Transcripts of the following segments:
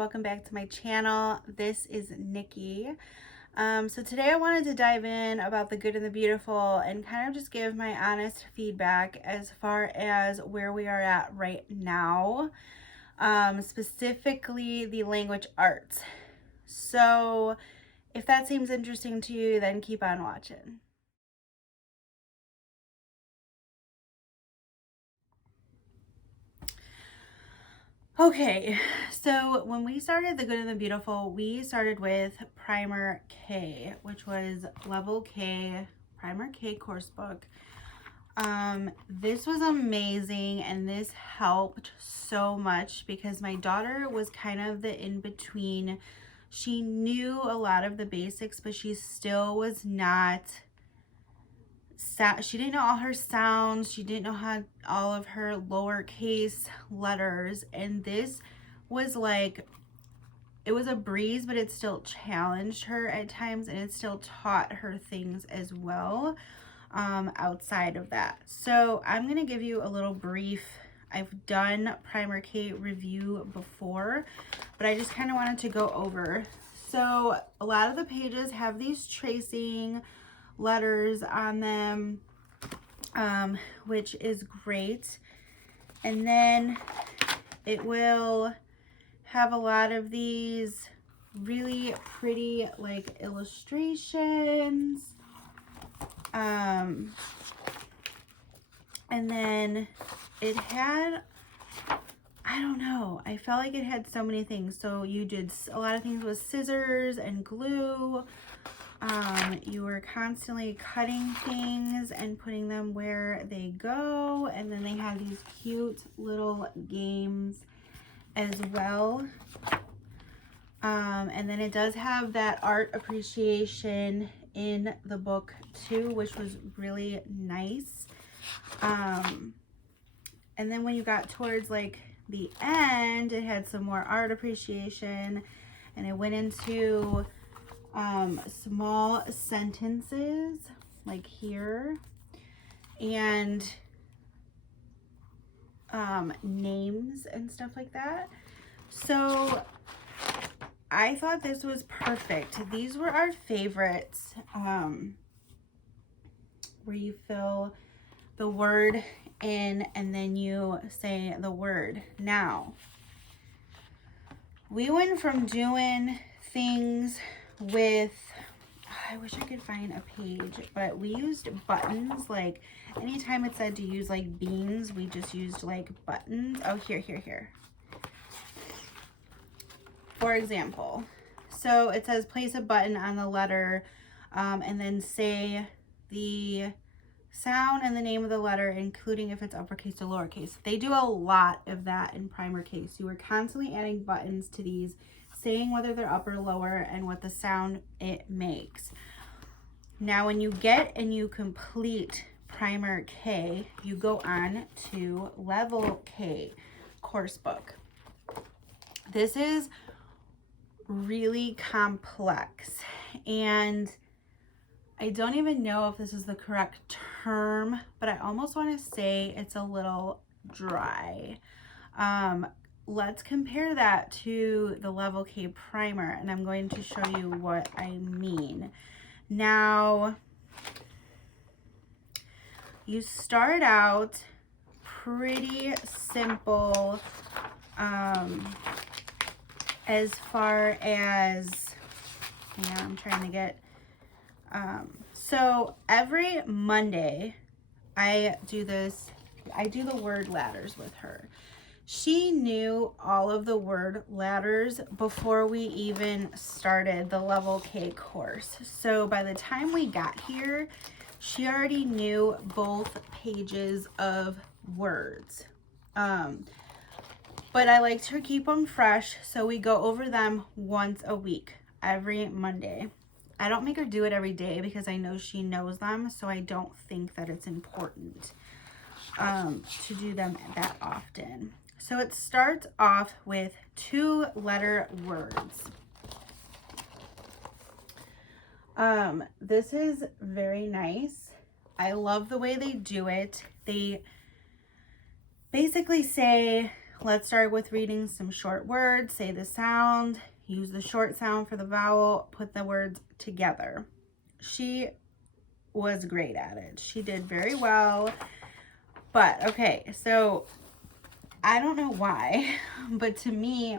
welcome back to my channel. This is Nikki. So today I wanted to dive in about the good and the beautiful and kind of just give my honest feedback as far as where we are at right now, specifically the language arts. So if that seems interesting to you, then keep on watching. Okay, so when we started The Good and the Beautiful, we started with Primer K, which was Level K, Primer K course book. This was amazing, and this helped so much because my daughter was kind of the in-between. She knew a lot of the basics, but she still was not... She didn't know all her sounds. She didn't know how all of her lowercase letters, and this was like, it was a breeze, but it still challenged her at times, and it still taught her things as well outside of that. So I'm gonna give you a little brief. I've done Primer K review before, but I just kind of wanted to go over. So a lot of the pages have these tracing letters on them, which is great. And then it will have a lot of these really pretty like illustrations, and then it had, I don't know, I felt like it had so many things. So you did a lot of things with scissors and glue. You were constantly cutting things and putting them where they go. And then they had these cute little games as well. And then it does have that art appreciation in the book too, which was really nice. And then when you got towards like the end, it had some more art appreciation, and it went into small sentences like here, and names and stuff like that. So I thought this was perfect. These were our favorites, where you fill the word in and then you say the word. Now, we went from doing things with, I wish I could find a page, but we used buttons. Like anytime it said to use like beans, we just used like buttons. Oh, here. For example, so it says place a button on the letter, and then say the sound and the name of the letter, including if it's uppercase or lowercase. They do a lot of that in Primer K. You were constantly adding buttons to these, saying whether they're up or lower and what the sound it makes. Now, when you get and you complete Primer K, you go on to Level K course book. This is really complex, and I don't even know if this is the correct term, but I almost want to say it's a little dry. Let's compare that to the Level K primer, and I'm going to show you what I mean. Now, you start out pretty simple as far as, hang on, I'm trying to get, so every Monday I do this, I do the word ladders with her. She knew all of the word ladders before we even started the Level K course. So by the time we got here, she already knew both pages of words. But I like to keep them fresh, so we go over them once a week, every Monday. I don't make her do it every day because I know she knows them, so I don't think that it's important to do them that often. So it starts off with 2-letter words. This is very nice. I love the way they do it. They basically say let's start with reading some short words. Say the sound, use the short sound for the vowel, put the words together. She was great at it. She did very well. But okay, so I don't know why, but to me,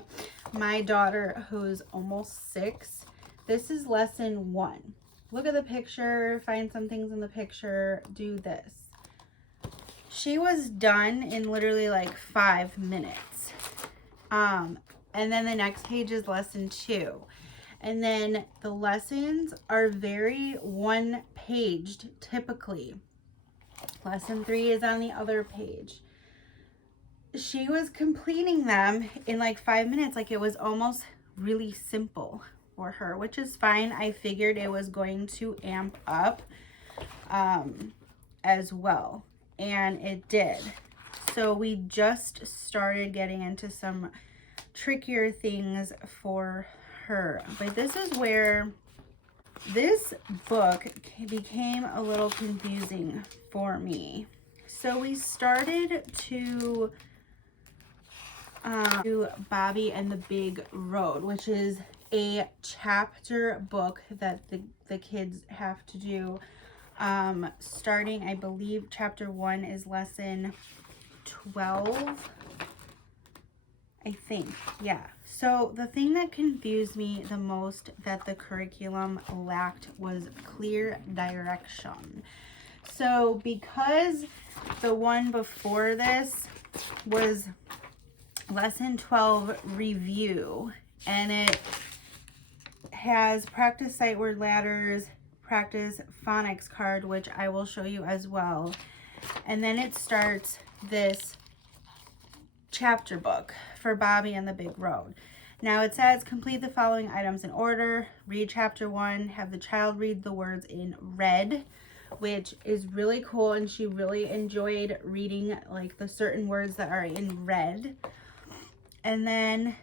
my daughter, who's almost 6, this is lesson 1. Look at the picture, find some things in the picture, do this. She was done in literally like 5 minutes. And then the next page is lesson 2. And then the lessons are very one-paged typically. Lesson 3 is on the other page. She was completing them in like 5 minutes. Like, it was almost really simple for her, which is fine. I figured it was going to amp up as well, and it did. So we just started getting into some trickier things for her. But this is where this book became a little confusing for me. So we started to do Bobby and the Big Road, which is a chapter book that the kids have to do. Starting, I believe, chapter 1 is lesson 12. I think, yeah. So the thing that confused me the most that the curriculum lacked was clear direction. So because the one before this was lesson 12 review, and it has practice sight word ladders, practice phonics card, which I will show you as well. And then it starts this chapter book for Bobby and the Big Road. Now it says complete the following items in order. Read chapter 1, have the child read the words in red, which is really cool, and she really enjoyed reading like the certain words that are in red. And then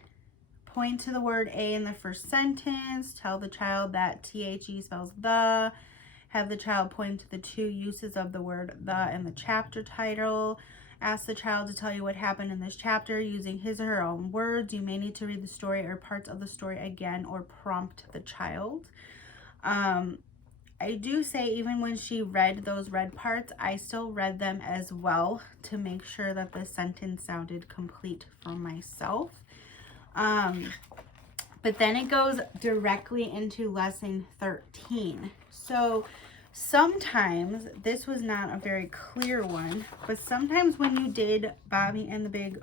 point to the word A in the first sentence. Tell the child that THE spells the. Have the child point to the 2 uses of the word the in the chapter title. Ask the child to tell you what happened in this chapter using his or her own words. You may need to read the story or parts of the story again or prompt the child. I do say even when she read those red parts, I still read them as well to make sure that the sentence sounded complete for myself. But then it goes directly into lesson 13. So sometimes, this was not a very clear one, but sometimes when you did Bobby and the Big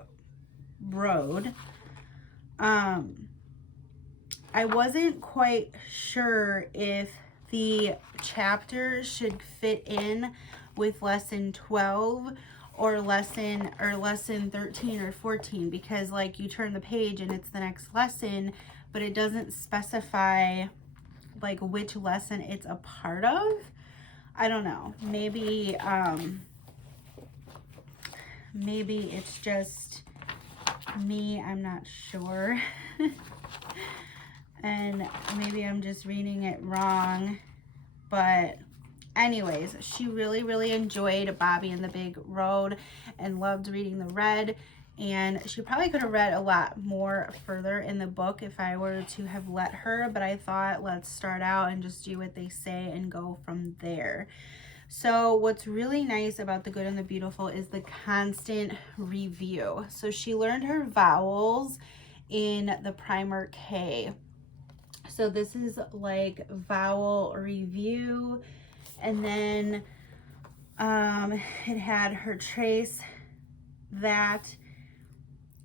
Road, I wasn't quite sure if the chapter should fit in with lesson 12 or lesson 13 or 14, because like you turn the page and it's the next lesson, but it doesn't specify like which lesson it's a part of. I don't know. Maybe maybe it's just me. I'm not sure. And maybe I'm just reading it wrong. But anyways, she really enjoyed Bobby and the Big Road and loved reading the red. And she probably could have read a lot more further in the book if I were to have let her, but I thought let's start out and just do what they say and go from there. So what's really nice about The Good and the Beautiful is the constant review. So she learned her vowels in the primer K. So this is like vowel review, and then it had her trace that.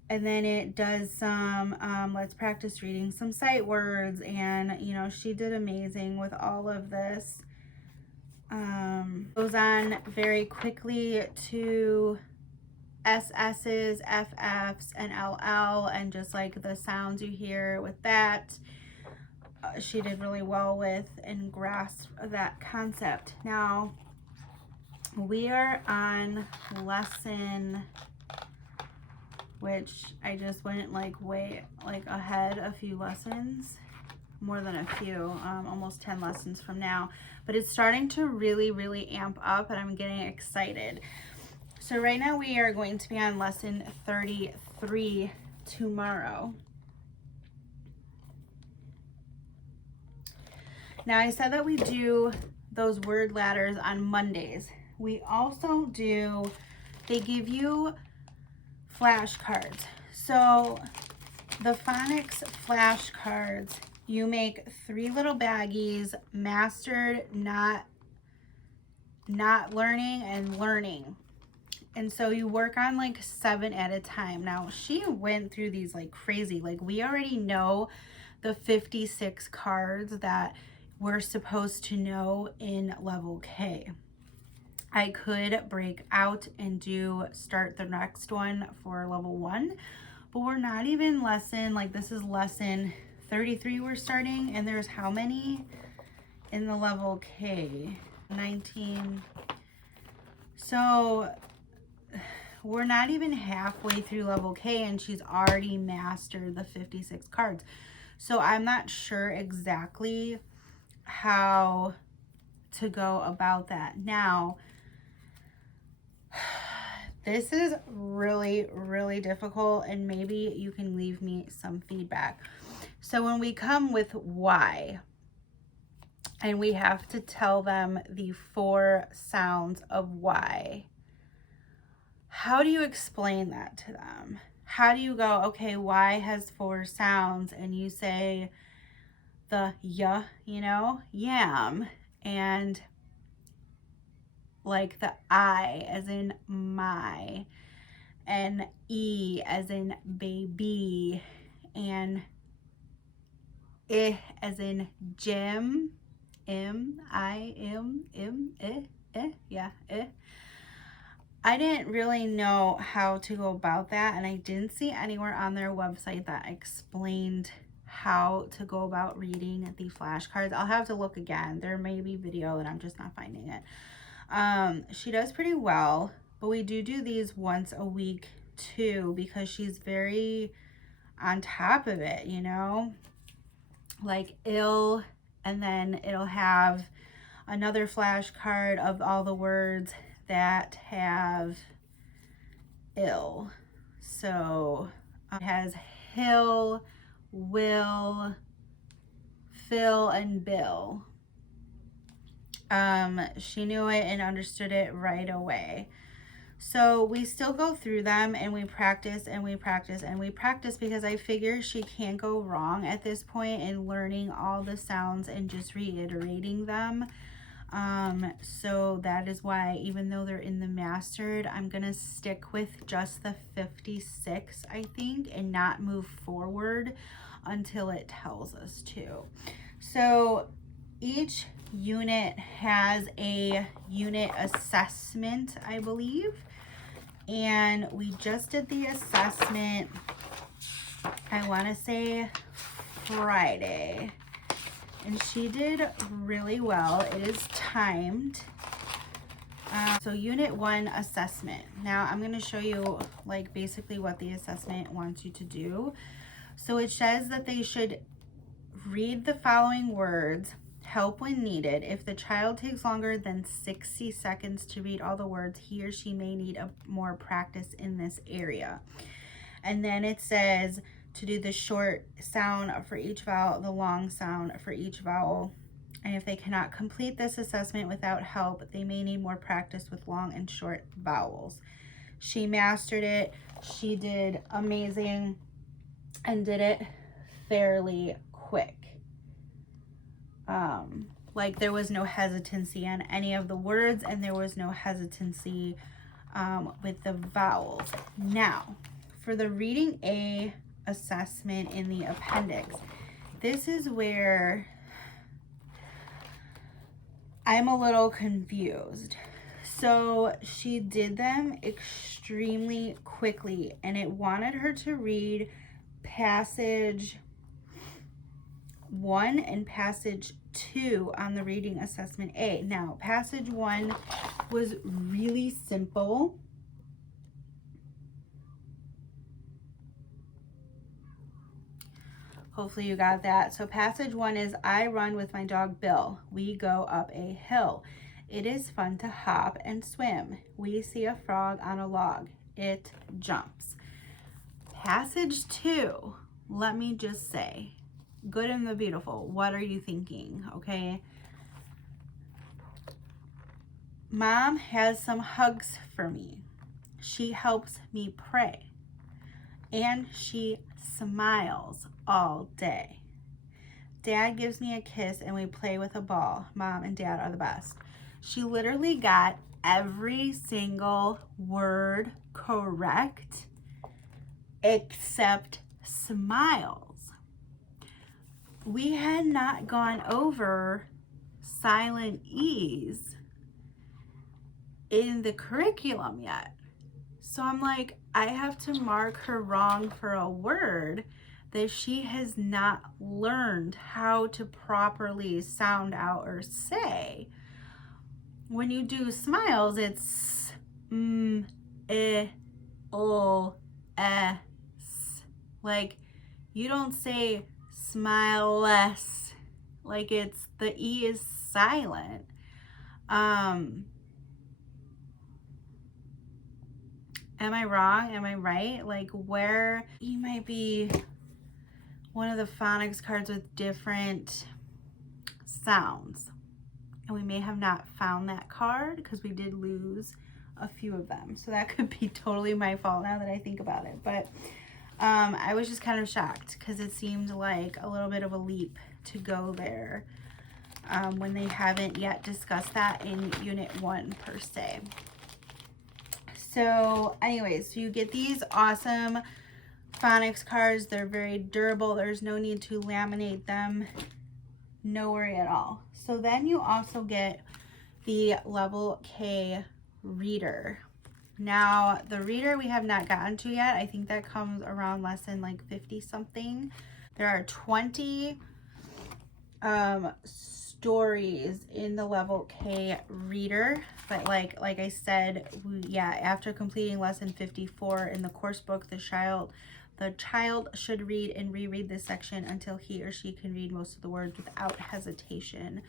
And then it does some, let's practice reading some sight words. And, you know, she did amazing with all of this. Goes on very quickly to SS's, FF's, and LL. And just like the sounds you hear with that, she did really well with and grasped that concept. Now, we are on lesson, which I just went like way like ahead a few lessons, more than a few, almost 10 lessons from now, but it's starting to really amp up and I'm getting excited. So right now we are going to be on lesson 33. 3 tomorrow. Now I said that we do those word ladders on Mondays. We also do, they give you flashcards. So the phonics flashcards, you make 3 little baggies, mastered, not learning, and learning. And so you work on like 7 at a time. Now she went through these like crazy. Like we already know the 56 cards that we're supposed to know in level K. I could break out and start the next one for level 1, but we're not even lesson, like this is lesson 33 we're starting, and there's how many in the level K? 19. So we're not even halfway through level K and she's already mastered the 56 cards. So I'm not sure exactly how to go about that. Now, this is really, really difficult, and maybe you can leave me some feedback. So when we come with why, and we have to tell them the 4 sounds of why, how do you explain that to them? How do you go, okay, why has 4 sounds, and you say the y, you know, yam, and like the I as in my, and E as in baby, and I as in Jim, yeah, I didn't really know how to go about that, and I didn't see anywhere on their website that explained how to go about reading the flashcards. I'll have to look again. There may be video and I'm just not finding it. She does pretty well, but we do these once a week too, because she's very on top of it, you know, like ill, and then it'll have another flashcard of all the words that have ill. So it has hill, will, Phil, and Bill. She knew it and understood it right away. So we still go through them and we practice and we practice and we practice, because I figure she can't go wrong at this point in learning all the sounds and just reiterating them. So that is why, even though they're in the mastered, I'm gonna stick with just the 56, I think, and not move forward until it tells us to. So each unit has a unit assessment, I believe, and we just did the assessment, I want to say Friday, and she did really well. It is timed. So unit 1 assessment. Now I'm going to show you like basically what the assessment wants you to do. So it says that they should read the following words, help when needed. If the child takes longer than 60 seconds to read all the words, he or she may need more practice in this area. And then it says to do the short sound for each vowel, the long sound for each vowel. And if they cannot complete this assessment without help, they may need more practice with long and short vowels. She mastered it. She did amazing and did it fairly quick. Like there was no hesitancy on any of the words, and there was no hesitancy with the vowels. Now, for the reading A assessment in the appendix, this is where I'm a little confused. So she did them extremely quickly, and it wanted her to read passage 1 and passage 2 on the reading assessment A. Now, passage 1 was really simple. Hopefully you got that. So passage 1 is, I run with my dog Bill. We go up a hill. It is fun to hop and swim. We see a frog on a log. It jumps. Passage 2, let me just say, Good and the Beautiful. What are you thinking? Okay. Mom has some hugs for me. She helps me pray. And she smiles all day. Dad gives me a kiss and we play with a ball. Mom and Dad are the best. She literally got every single word correct except smiles. We had not gone over silent E's in the curriculum yet. So I'm like, I have to mark her wrong for a word that she has not learned how to properly sound out or say. When you do smiles, it's o, s. Like, you don't say smile less. Like, it's, the E is silent. Am I wrong? Am I right? Like, where E might be one of the phonics cards with different sounds. And we may have not found that card because we did lose a few of them. So that could be totally my fault now that I think about it. But I was just kind of shocked because it seemed like a little bit of a leap to go there when they haven't yet discussed that in Unit 1 per se. So anyways, so you get these awesome phonics cards. They're very durable. There's no need to laminate them. No worry at all. So then you also get the Level K reader. Now, the reader we have not gotten to yet. I think that comes around lesson like 50 something. There are 20 stories in the Level K reader, but like I said, after completing lesson 54 in the course book, the child should read and reread this section until he or she can read most of the words without hesitation.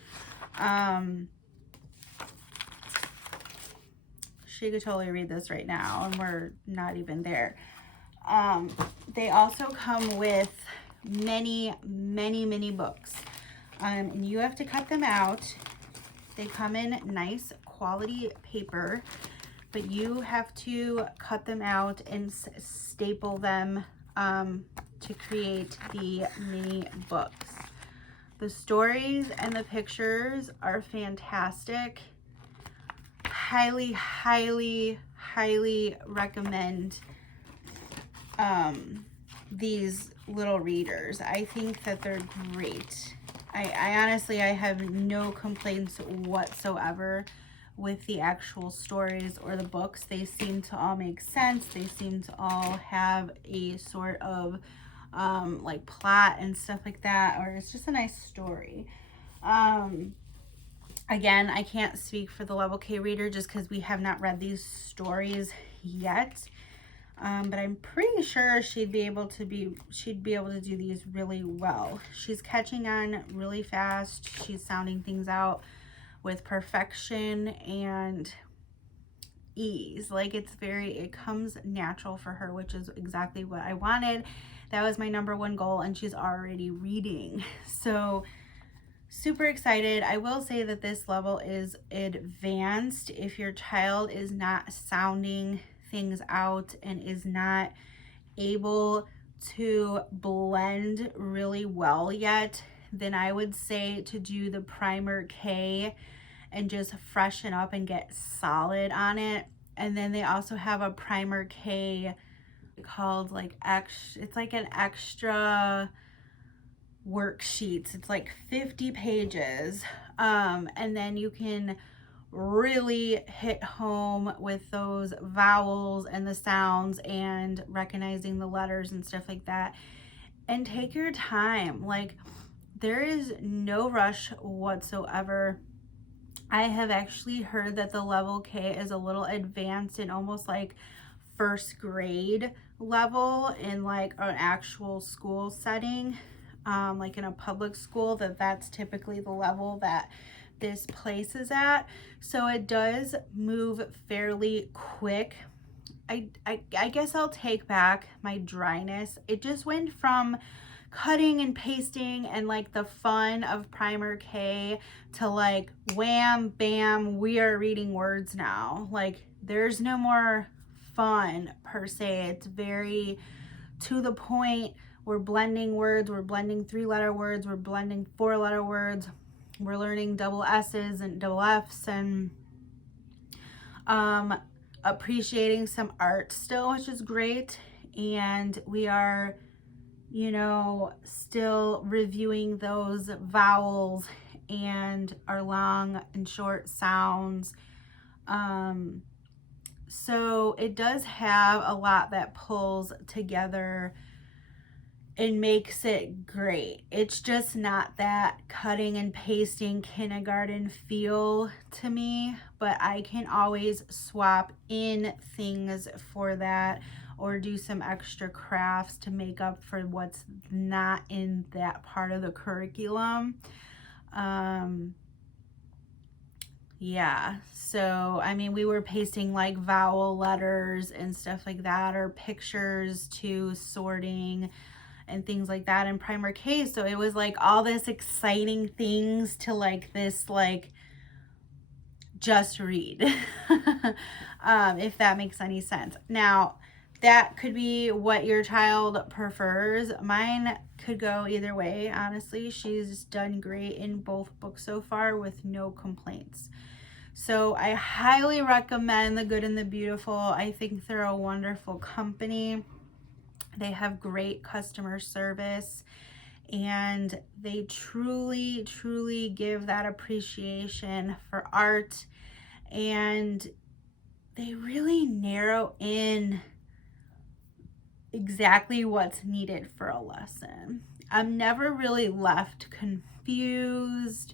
She could totally read this right now, and we're not even there. They also come with many books. And you have to cut them out. They come in nice quality paper, but you have to cut them out and staple them to create the mini books. The stories and the pictures are fantastic. Highly recommend these little readers. I think that they're great. I honestly, I have no complaints whatsoever with the actual stories or the books. They seem to all make sense. They seem to all have a sort of like plot and stuff like that, or it's just a nice story. Again, I can't speak for the Level K reader just because we have not read these stories yet. But I'm pretty sure she'd be able to do these really well. She's catching on really fast. She's sounding things out with perfection and ease. Like, it comes natural for her, which is exactly what I wanted. That was my number one goal, and she's already reading. So super excited. I will say that this level is advanced. If your child is not sounding things out and is not able to blend really well yet, then I would say to do the primer K and just freshen up and get solid on it. And then they also have a primer K called like it's like an extra worksheets. It's like 50 pages. And then you can really hit home with those vowels and the sounds and recognizing the letters and stuff like that. And take your time. Like, there is no rush whatsoever. I have actually heard that the Level K is a little advanced in almost like first grade level in like an actual school setting, like in a public school, that's typically the level that this place is at. So it does move fairly quick I guess I'll take back my dryness. It just went from cutting and pasting and like the fun of Primer K to like wham bam, we are reading words now. Like there's no more fun per se. It's very to the point. We're blending words, we're blending 3-letter words, we're blending 4-letter words, we're learning double S's and double F's, and appreciating some art still, which is great. And we are, you know, still reviewing those vowels and our long and short sounds. So it does have a lot that pulls together and makes it great. It's just not that cutting and pasting kindergarten feel to me, but I can always swap in things for that or do some extra crafts to make up for what's not in that part of the curriculum. Yeah, so I mean, we were pasting like vowel letters and stuff like that, or pictures to sorting and things like that in Primer K. So it was like all this exciting things to like this, like just read, if that makes any sense. Now, that could be what your child prefers. Mine could go either way, honestly. She's done great in both books so far with no complaints. So I highly recommend The Good and the Beautiful. I think they're a wonderful company. They have great customer service, and they truly, truly give that appreciation for art, and they really narrow in exactly what's needed for a lesson. I'm never really left confused.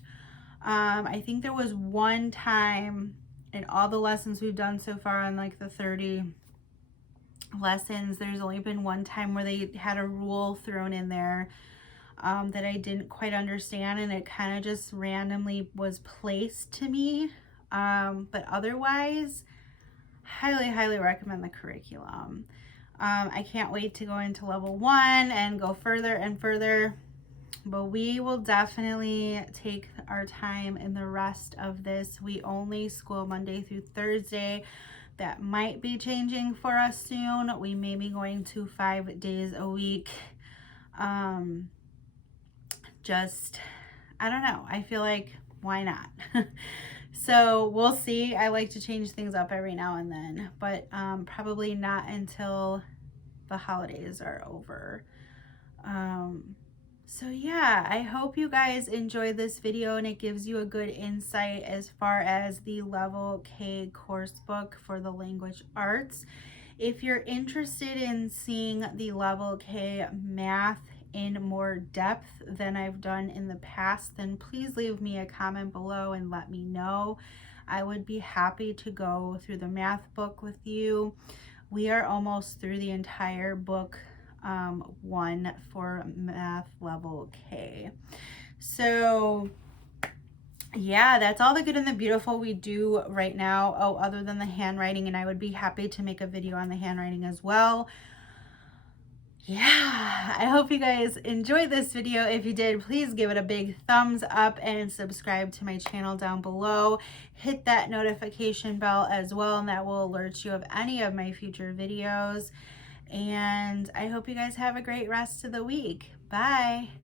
I think there was one time in all the lessons we've done so far on like the 30 lessons, there's only been one time where they had a rule thrown in there that I didn't quite understand, and it kind of just randomly was placed to me. But otherwise, highly recommend the curriculum. I can't wait to go into level 1 and go further and further, but we will definitely take our time in the rest of this. We only school Monday through Thursday. That might be changing for us soon. We may be going to 5 days a week. Just, I don't know. I feel like, why not? So we'll see. I like to change things up every now and then, but probably not until the holidays are over. So yeah, I hope you guys enjoyed this video and it gives you a good insight as far as the Level K course book for the language arts. If you're interested in seeing the Level K math in more depth than I've done in the past, then please leave me a comment below and let me know. I would be happy to go through the math book with you. We are almost through the entire book 1 for math level K. So yeah, that's all the good and the beautiful we do right now. Oh, other than the handwriting, and I would be happy to make a video on the handwriting as well. Yeah, I hope you guys enjoyed this video. If you did, please give it a big thumbs up and subscribe to my channel down below. Hit that notification bell as well, and that will alert you of any of my future videos. And I hope you guys have a great rest of the week. Bye.